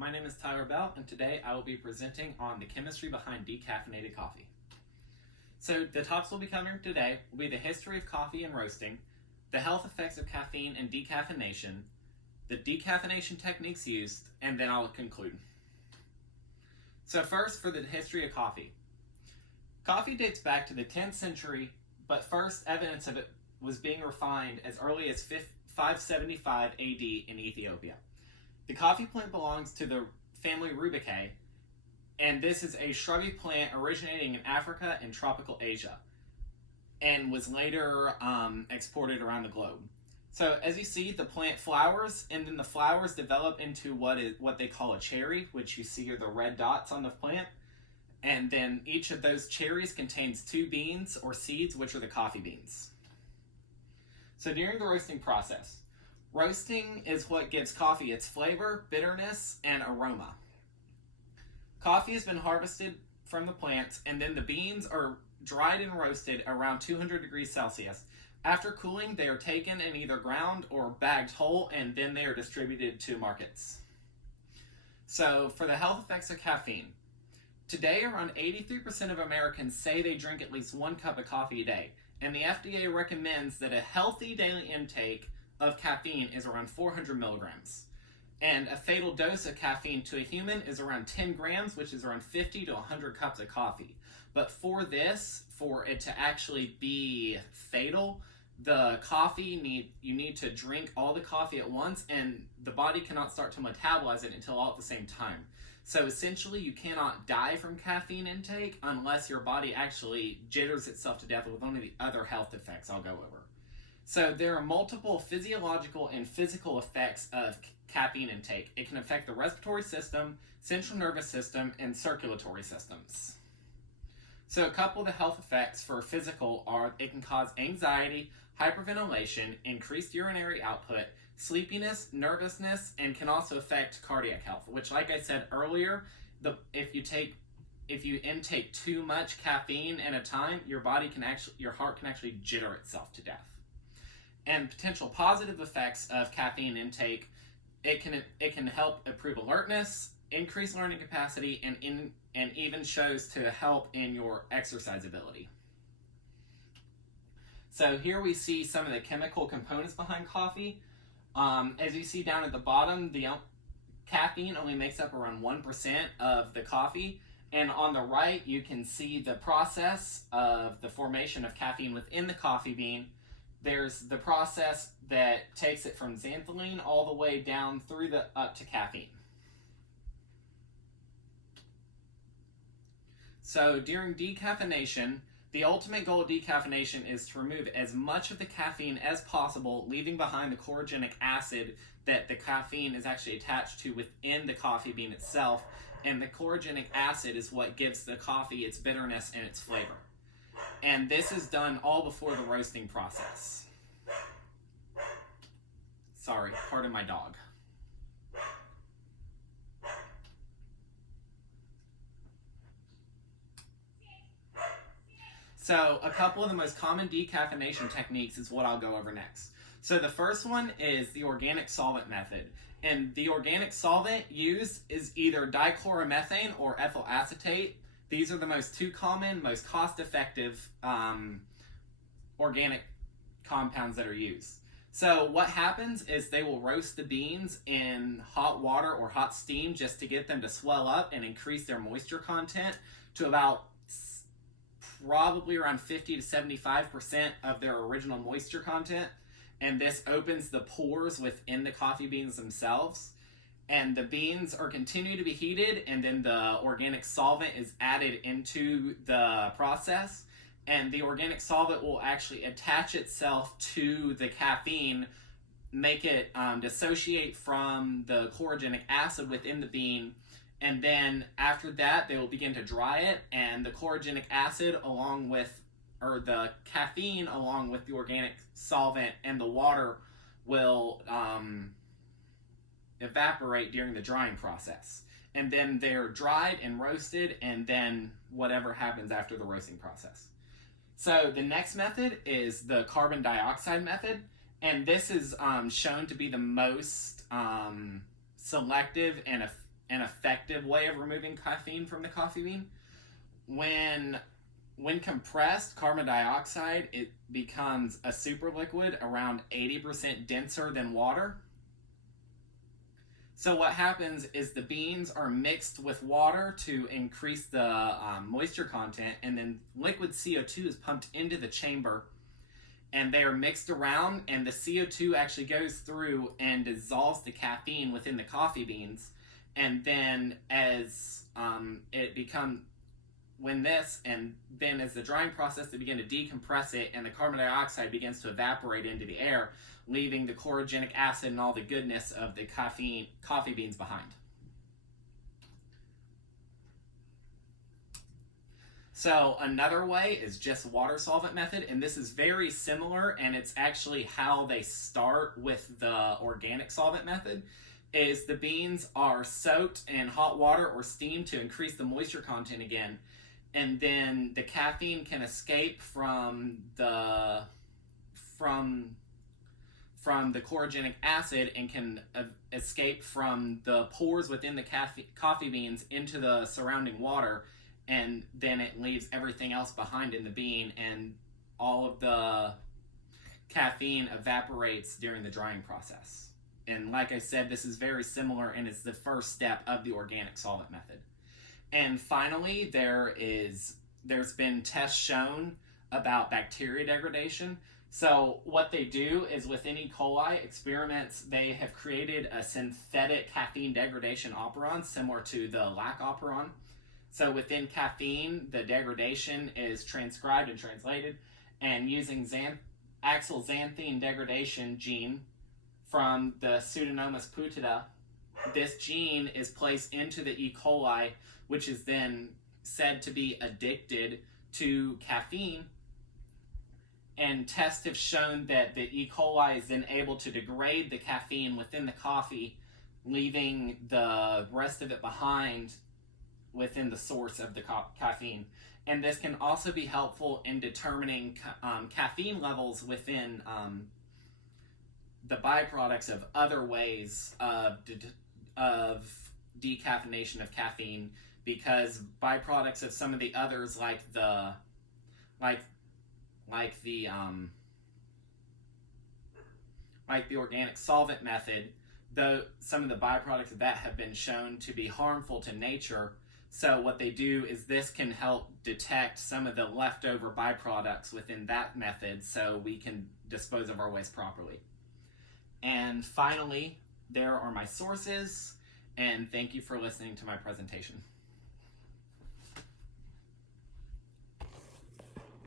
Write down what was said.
my name is Tyler Bell, and today I will be presenting on the chemistry behind decaffeinated coffee. So the topics we'll be covering today will be the history of coffee and roasting, the health effects of caffeine and decaffeination, the decaffeination techniques used, and then I'll conclude. So first, for the history of coffee. Coffee dates back to the 10th century, but first evidence of it was being refined as early as 575 AD in Ethiopia. The coffee plant belongs to the family Rubicaceae, and this is a shrubby plant originating in Africa and tropical Asia, and was later exported around the globe. So as you see, the plant flowers, and then the flowers develop into what they call a cherry, which you see are the red dots on the plant. And then each of those cherries contains 2 beans or seeds, which are the coffee beans. So during the roasting process, roasting is what gives coffee its flavor, bitterness, and aroma. Coffee has been harvested from the plants, and then the beans are dried and roasted around 200 degrees Celsius. After cooling, they are taken and either ground or bagged whole, and then they are distributed to markets. So for the health effects of caffeine, today around 83% of Americans say they drink at least 1 cup of coffee a day, and the FDA recommends that a healthy daily intake of caffeine is around 400 milligrams. And a fatal dose of caffeine to a human is around 10 grams, which is around 50 to 100 cups of coffee. But for it to actually be fatal, you need to drink all the coffee at once, and the body cannot start to metabolize it until all at the same time. So essentially, you cannot die from caffeine intake unless your body actually jitters itself to death with one of the other health effects I'll go over. So there are multiple physiological and physical effects of caffeine intake. It can affect the respiratory system, central nervous system, and circulatory systems. So a couple of the health effects for physical are it can cause anxiety, hyperventilation, increased urinary output, sleepiness, nervousness, and can also affect cardiac health, which, like I said earlier, if you intake too much caffeine at a time, your heart can actually jitter itself to death. And potential positive effects of caffeine intake, it can help improve alertness, increase learning capacity, and even shows to help in your exercise ability. So here we see some of the chemical components behind coffee. As you see down at the bottom, the caffeine only makes up around 1% of the coffee. And on the right, you can see the process of the formation of caffeine within the coffee bean. There's the process that takes it from xanthine all the way down through up to caffeine. So during decaffeination, the ultimate goal of decaffeination is to remove as much of the caffeine as possible, leaving behind the chlorogenic acid that the caffeine is actually attached to within the coffee bean itself. And the chlorogenic acid is what gives the coffee its bitterness and its flavor. And this is done all before the roasting process. Sorry, pardon my dog. So a couple of the most common decaffeination techniques is what I'll go over next. So the first one is the organic solvent method. And the organic solvent used is either dichloromethane or ethyl acetate. These are the most 2 common, most cost-effective organic compounds that are used. So what happens is they will roast the beans in hot water or hot steam just to get them to swell up and increase their moisture content to about probably around 50 to 75% of their original moisture content. And this opens the pores within the coffee beans themselves. And the beans are continue to be heated, and then the organic solvent is added into the process. And the organic solvent will actually attach itself to the caffeine, make it dissociate from the chlorogenic acid within the bean. And then after that, they will begin to dry it, and the chlorogenic acid the caffeine along with the organic solvent and the water will evaporate during the drying process. And then they're dried and roasted, and then whatever happens after the roasting process. So the next method is the carbon dioxide method, and this is shown to be the most selective an effective way of removing caffeine from the coffee bean. When compressed, carbon dioxide, it becomes a super liquid around 80% denser than water. So what happens is the beans are mixed with water to increase the moisture content, and then liquid CO2 is pumped into the chamber, and they are mixed around, and the CO2 actually goes through and dissolves the caffeine within the coffee beans. And then as it becomes, as the drying process, they begin to decompress it, and the carbon dioxide begins to evaporate into the air, leaving the chlorogenic acid and all the goodness of the coffee beans behind. So another way is just water solvent method, and this is very similar, and it's actually how they start with the organic solvent method. Is the beans are soaked in hot water or steam to increase the moisture content again, and then the caffeine can escape from the chlorogenic acid and can escape from the pores within the coffee beans into the surrounding water, and then it leaves everything else behind in the bean, and all of the caffeine evaporates during the drying process. And like I said, this is very similar, and it's the first step of the organic solvent method. And finally, there's been tests shown about bacteria degradation. So what they do is within E. coli experiments, they have created a synthetic caffeine degradation operon similar to the lac operon. So within caffeine, the degradation is transcribed and translated, and using axylxanthine degradation gene from the Pseudomonas putida, this gene is placed into the E. coli, which is then said to be addicted to caffeine. And tests have shown that the E. coli is then able to degrade the caffeine within the coffee, leaving the rest of it behind within the source of the caffeine. And this can also be helpful in determining caffeine levels within the byproducts of other ways of decaffeination of caffeine, because byproducts of some of the others, like the organic solvent method, though some of the byproducts of that have been shown to be harmful to nature. So what they do is this can help detect some of the leftover byproducts within that method, so we can dispose of our waste properly. And finally, there are my sources, and thank you for listening to my presentation.